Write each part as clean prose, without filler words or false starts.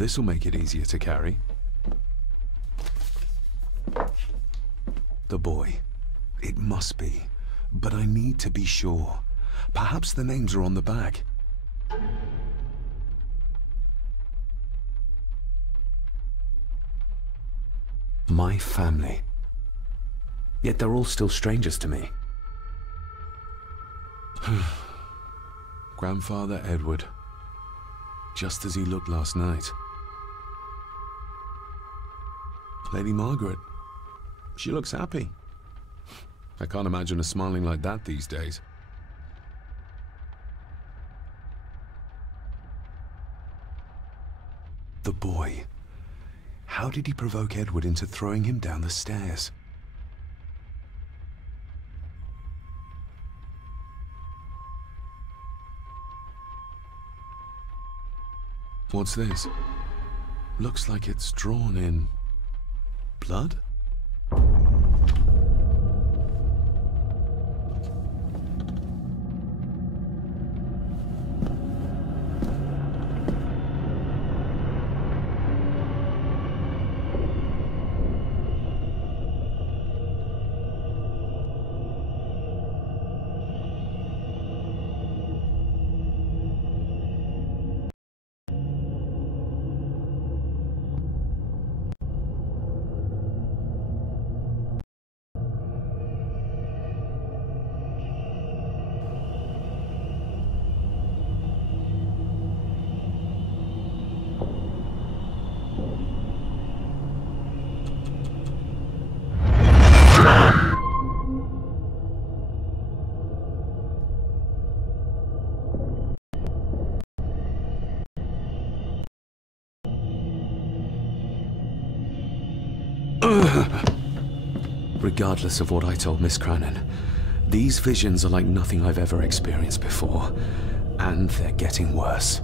This'll make it easier to carry. The boy. It must be. But I need to be sure. Perhaps the names are on the bag. My family. Yet they're all still strangers to me. Grandfather Edward. Just as he looked last night. Lady Margaret. She looks happy. I can't imagine her smiling like that these days. The boy. How did he provoke Edward into throwing him down the stairs? What's this? Looks like it's drawn in blood? Regardless of what I told Miss Crannan, these visions are like nothing I've ever experienced before, and they're getting worse.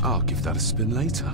I'll give that a spin later.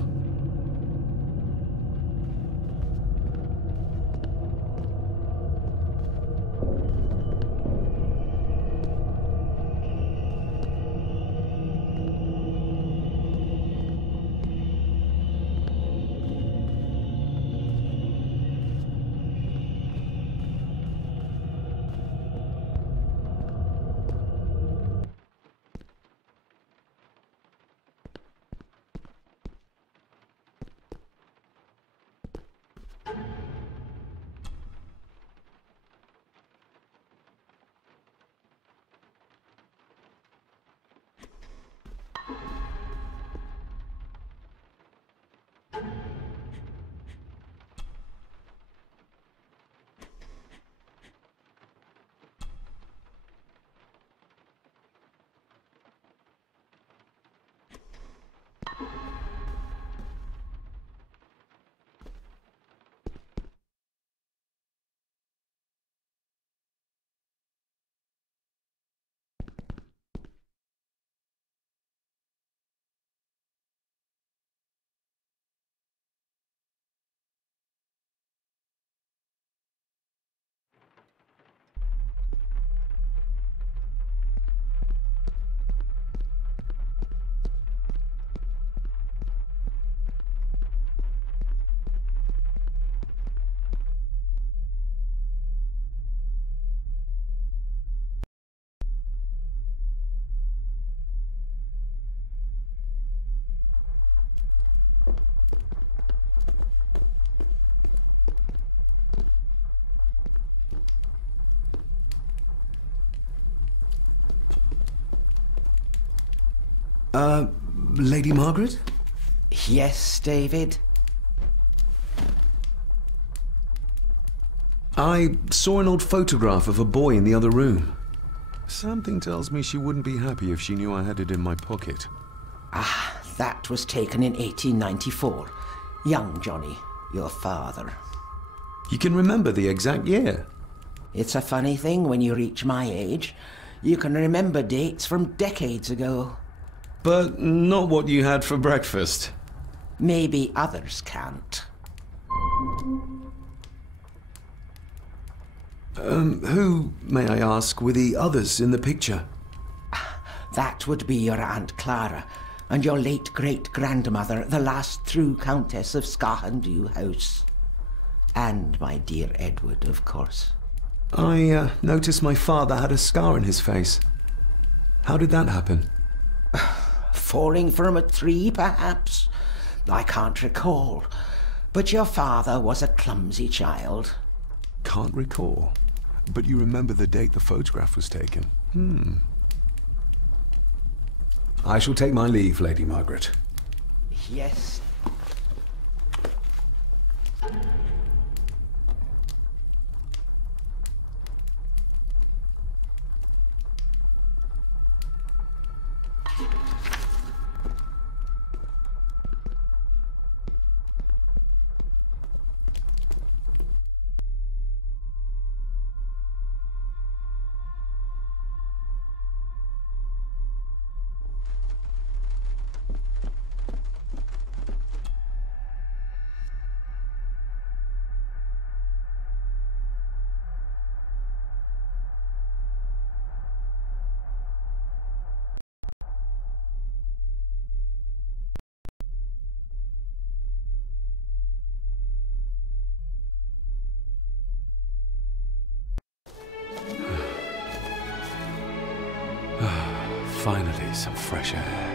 Lady Margaret? Yes, David? I saw an old photograph of a boy in the other room. Something tells me she wouldn't be happy if she knew I had it in my pocket. Ah, that was taken in 1894. Young Johnny, your father. You can remember the exact year? It's a funny thing when you reach my age. You can remember dates from decades ago. But not what you had for breakfast. Maybe others can't. Who, may I ask, were the others in the picture? That would be your Aunt Clara and your late great-grandmother, the last true Countess of Scahandew House. And my dear Edward, of course. I noticed my father had a scar on his face. How did that happen? Falling from a tree, perhaps? I can't recall. But your father was a clumsy child. Can't recall. But you remember the date the photograph was taken? I shall take my leave, Lady Margaret. Yes. Finally, some fresh air.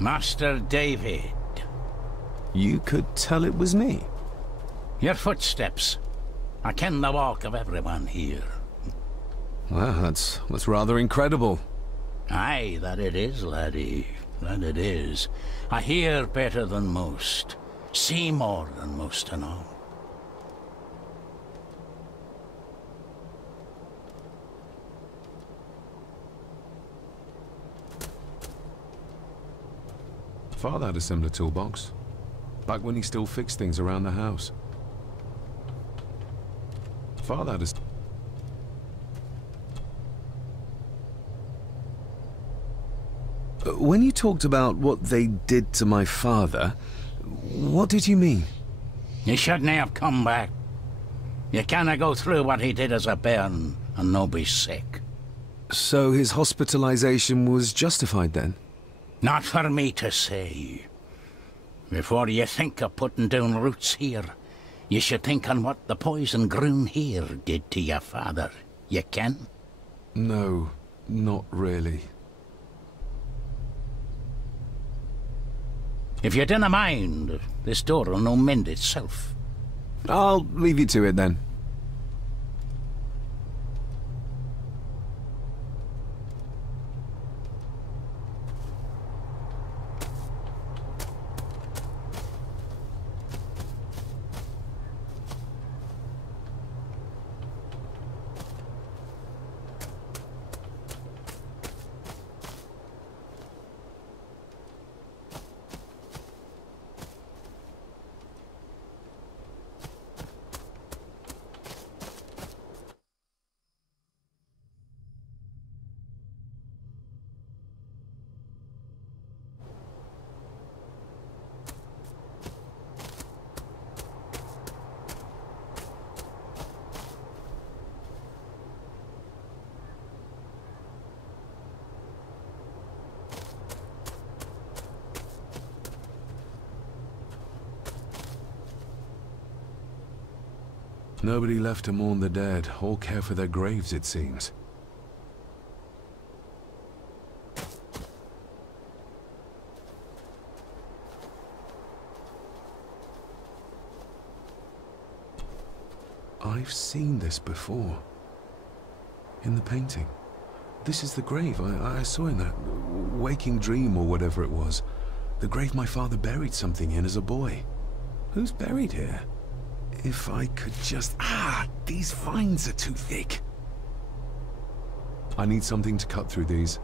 Master David. You could tell it was me. Your footsteps. I ken the walk of everyone here. Well, that's rather incredible. Aye, that it is, laddie. That it is. I hear better than most. See more than most and all. Father had a similar toolbox, back when he still fixed things around the house. Father had a... When you talked about what they did to my father, what did you mean? You shouldn't have come back. You canna go through what he did as a bairn and no be sick. So his hospitalization was justified then? Not for me to say. Before you think of putting down roots here, you should think on what the poison grown here did to your father. You can? No, not really. If you dinna mind, this door'll no mend itself. I'll leave you to it then. Nobody left to mourn the dead or care for their graves, it seems. I've seen this before. In the painting. This is the grave I saw in that waking dream or whatever it was. The grave my father buried something in as a boy. Who's buried here? If I could just... Ah! These vines are too thick. I need something to cut through these.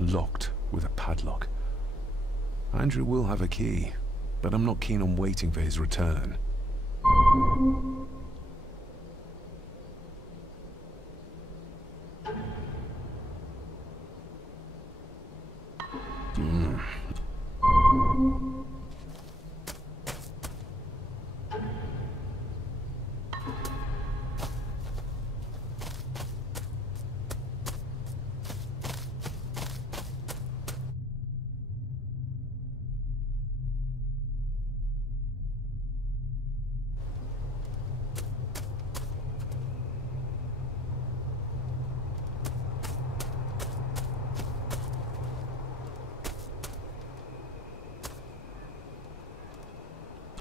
Locked with a padlock. Andrew will have a key, but I'm not keen on waiting for his return.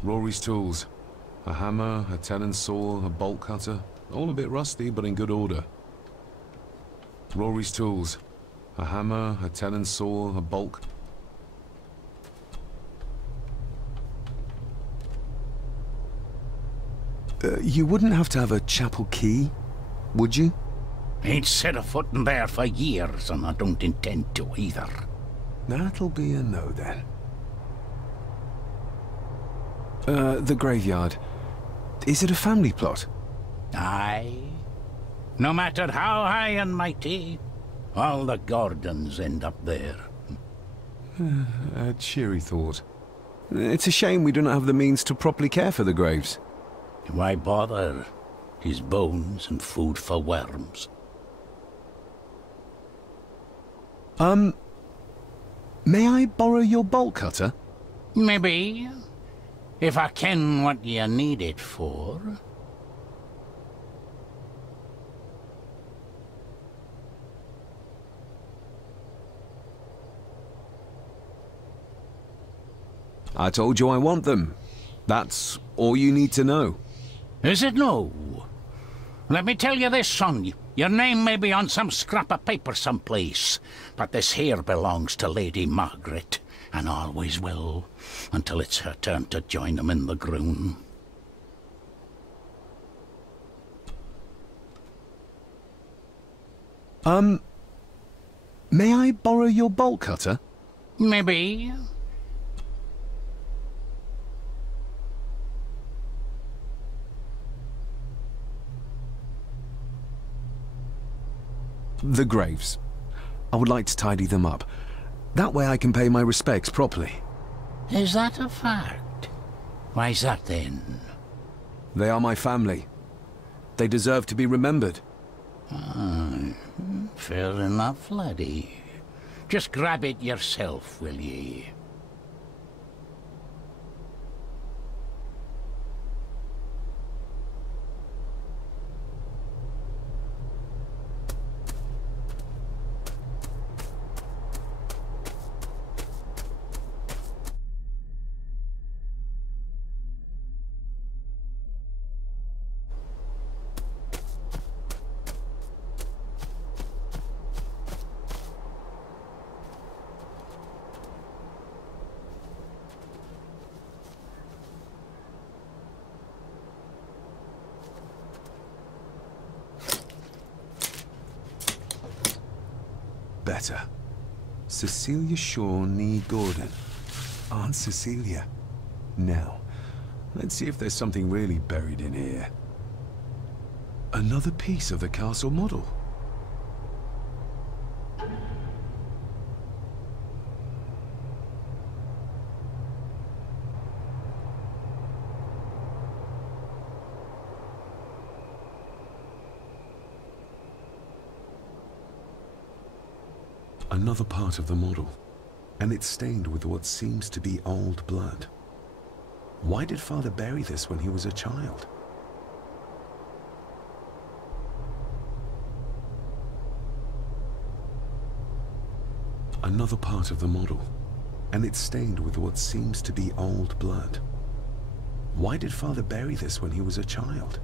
Rory's tools. A hammer, a tenon saw, a bolt cutter. All a bit rusty, but in good order. Rory's tools. A hammer, a tenon saw, a bolt... you wouldn't have to have a chapel key, would you? Ain't set a foot in there for years, and I don't intend to either. That'll be a no, then. The graveyard. Is it a family plot? Aye. No matter how high and mighty, all the Gordons end up there. A cheery thought. It's a shame we do not have the means to properly care for the graves. Why bother? His bones and food for worms. May I borrow your bolt cutter? Maybe. If I ken what you need it for. I told you I want them. That's all you need to know. Is it no? Let me tell you this, son. Your name may be on some scrap of paper someplace, but this here belongs to Lady Margaret, and always will, until it's her turn to join them in the groon. May I borrow your bolt cutter? Maybe. The graves. I would like to tidy them up. That way I can pay my respects properly. Is that a fact? Why's that then? They are my family. They deserve to be remembered. Fair enough, laddie. Just grab it yourself, will ye? Better. Cecilia Shaw nee Gordon. Aunt Cecilia. Now, Let's see if there's something really buried in here. Another piece of the castle model. Another part of the model, and it's stained with what seems to be old blood. Why did Father bury this when he was a child? Another part of the model, and it's stained with what seems to be old blood. Why did Father bury this when he was a child?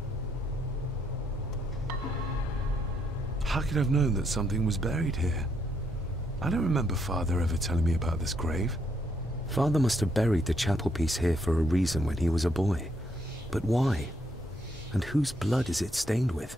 How could I have known that something was buried here? I don't remember Father ever telling me about this grave. Father must have buried the chapel piece here for a reason when he was a boy. But why? And whose blood is it stained with?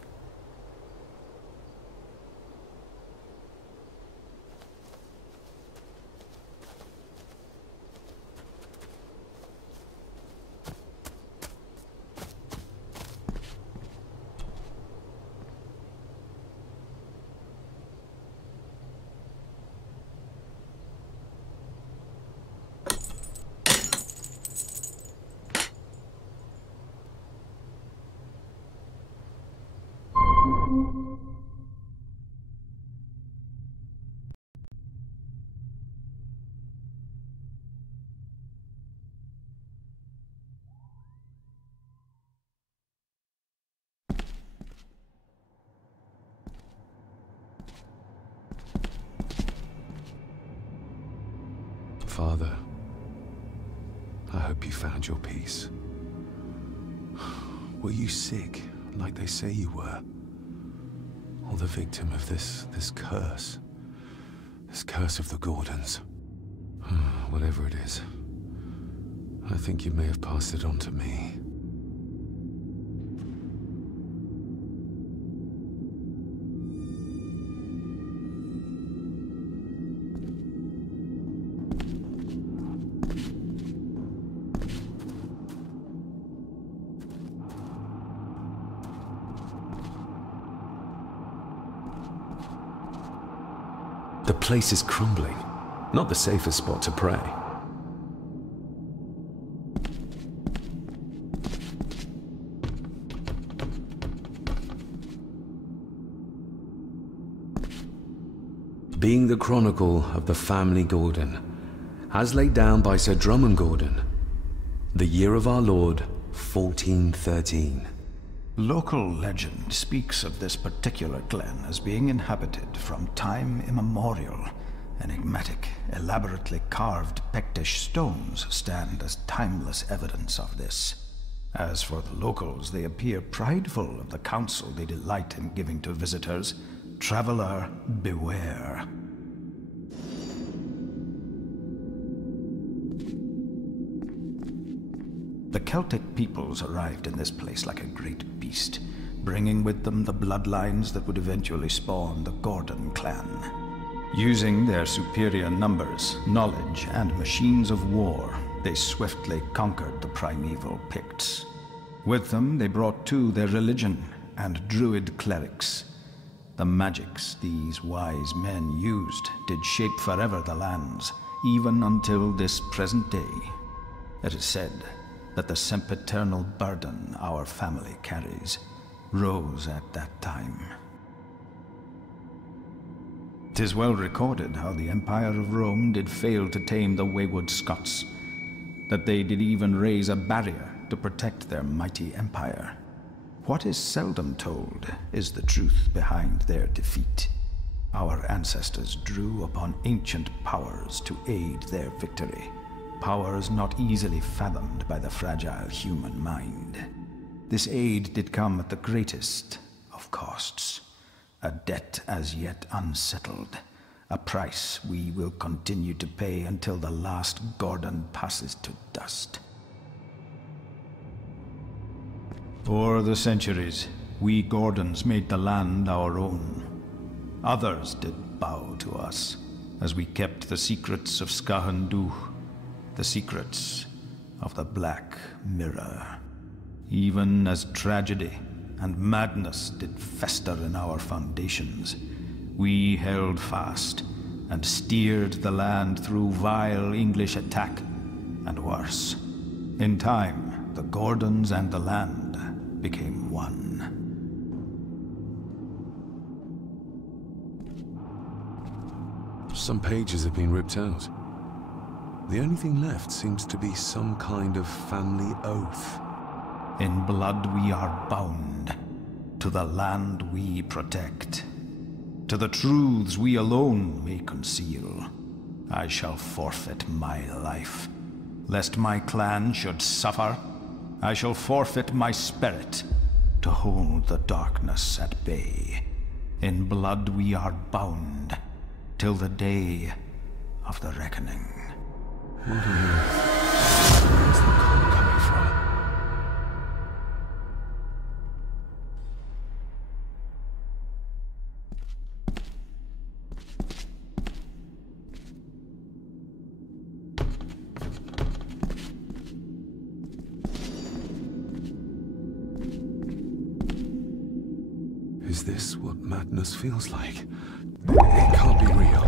Father, I hope you found your peace. Were you sick, like they say you were? Or the victim of this curse? This curse of the Gordons? Whatever it is, I think you may have passed it on to me. The place is crumbling. Not the safest spot to pray. Being the chronicle of the family Gordon, as laid down by Sir Drummond Gordon, the year of our Lord, 1413. Local legend speaks of this particular glen as being inhabited from time immemorial. Enigmatic, elaborately carved Pictish stones stand as timeless evidence of this. As for the locals, they appear prideful of the counsel they delight in giving to visitors. Traveler, beware. The Celtic peoples arrived in this place like a great beast, bringing with them the bloodlines that would eventually spawn the Gordon clan. Using their superior numbers, knowledge, and machines of war, they swiftly conquered the primeval Picts. With them, they brought too their religion and druid clerics. The magics these wise men used did shape forever the lands, even until this present day. It is said that the sempiternal burden our family carries rose at that time. 'Tis well recorded how the Empire of Rome did fail to tame the wayward Scots, that they did even raise a barrier to protect their mighty empire. What is seldom told is the truth behind their defeat. Our ancestors drew upon ancient powers to aid their victory, powers not easily fathomed by the fragile human mind. This aid did come at the greatest of costs, a debt as yet unsettled, a price we will continue to pay until the last Gordon passes to dust. For the centuries, we Gordons made the land our own. Others did bow to us, as we kept the secrets of Scahan Dubh, the secrets of the Black Mirror. Even as tragedy and madness did fester in our foundations, we held fast and steered the land through vile English attack and worse. In time, the Gordons and the land became one. Some pages have been ripped out. The only thing left seems to be some kind of family oath. In blood we are bound to the land we protect. To the truths we alone may conceal. I shall forfeit my life. Lest my clan should suffer, I shall forfeit my spirit to hold the darkness at bay. In blood we are bound till the day of the reckoning. What on earth? Where's the call coming from? Is this what madness feels like? It can't be real.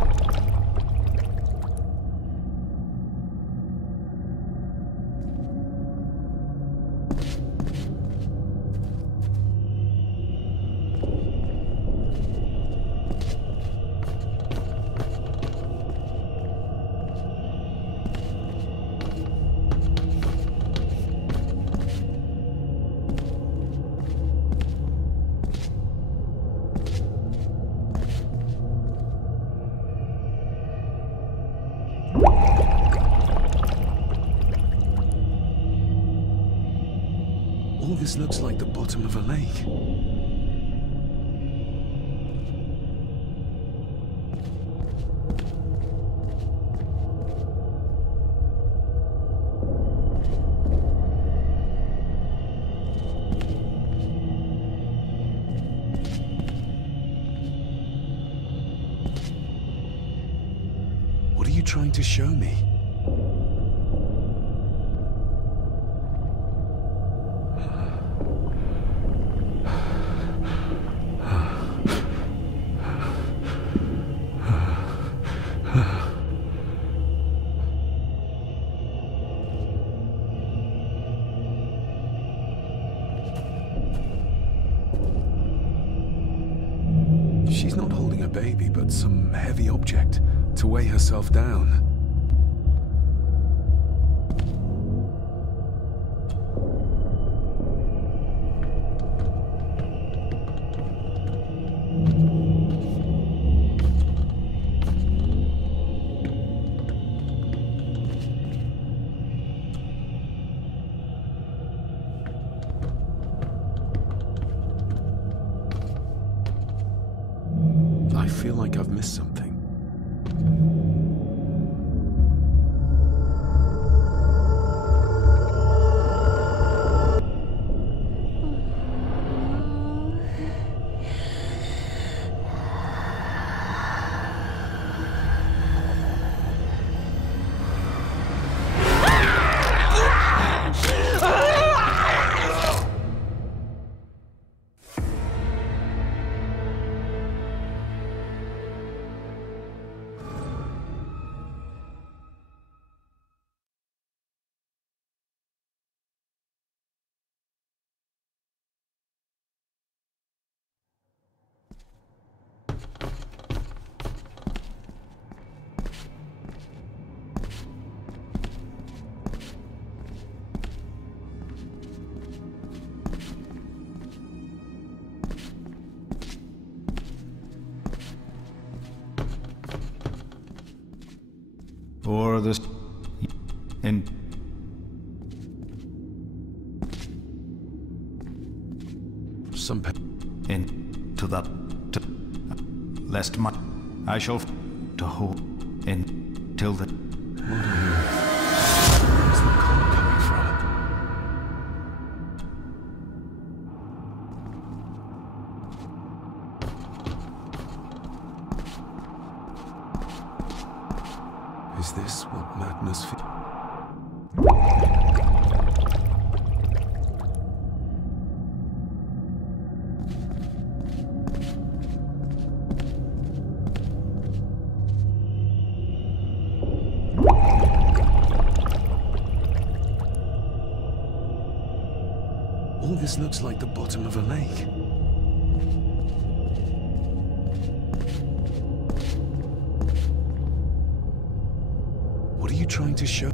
All this looks like the bottom of a lake. What are you trying to show me? She's not holding a baby, but some heavy object to weigh herself down. I feel like I've missed something. For this in Some in to the to lest my I shall to hold in till the What on earth? Where's the call coming from? Is this what madness feels? this looks like the bottom of a lake. What are you trying to show?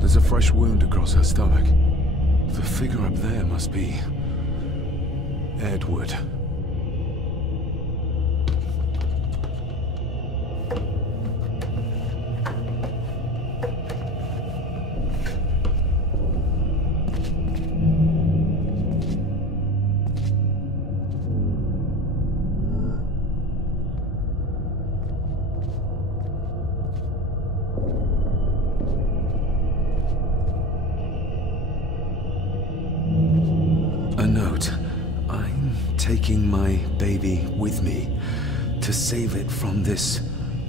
There's a fresh wound across her stomach. The figure up there must be Edward. A note. I'm taking my baby with me to save it from this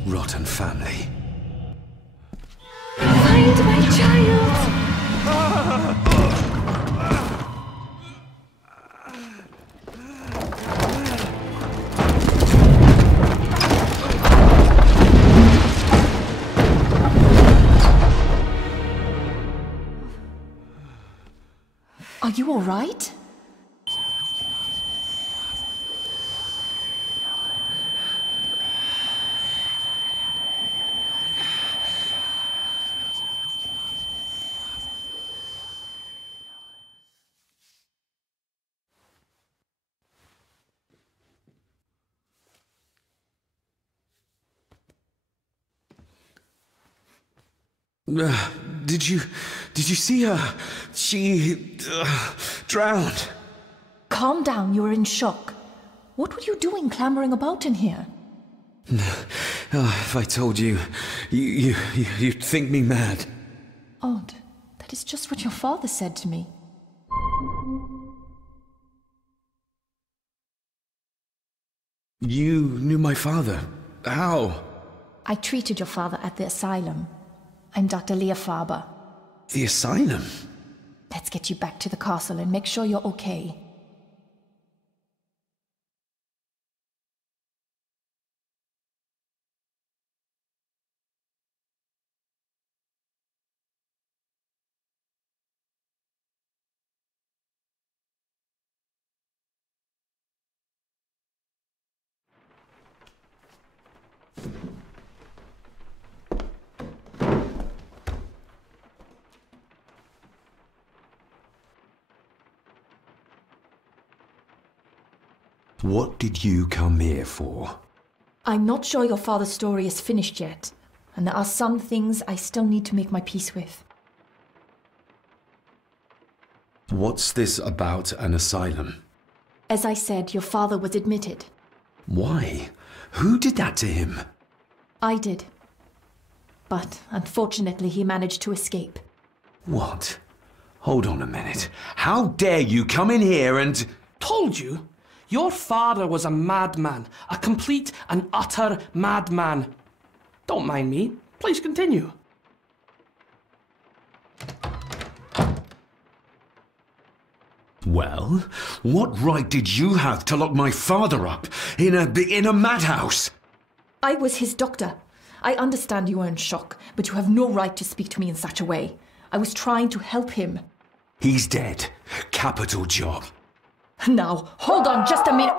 rotten family. Find my child! Are you all right? Did you see her? She drowned. Calm down, you're in shock. What were you doing clambering about in here? If I told you, you'd think me mad. Odd. That is just what your father said to me. You knew my father. How? I treated your father at the asylum. I'm Dr. Leah Faber. The asylum? Let's get you back to the castle and make sure you're okay. What did you come here for? I'm not sure your father's story is finished yet, and there are some things I still need to make my peace with. What's this about an asylum? As I said, your father was admitted. Why? Who did that to him? I did. But unfortunately, he managed to escape. What? Hold on a minute. How dare you come in here and... Told you? Your father was a madman. A complete and utter madman. Don't mind me. Please continue. Well, what right did you have to lock my father up in a madhouse? I was his doctor. I understand you are in shock, but you have no right to speak to me in such a way. I was trying to help him. He's dead. Capital job. Now, hold on just a minute.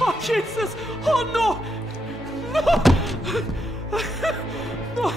Oh, Jesus! Oh, no! No! No!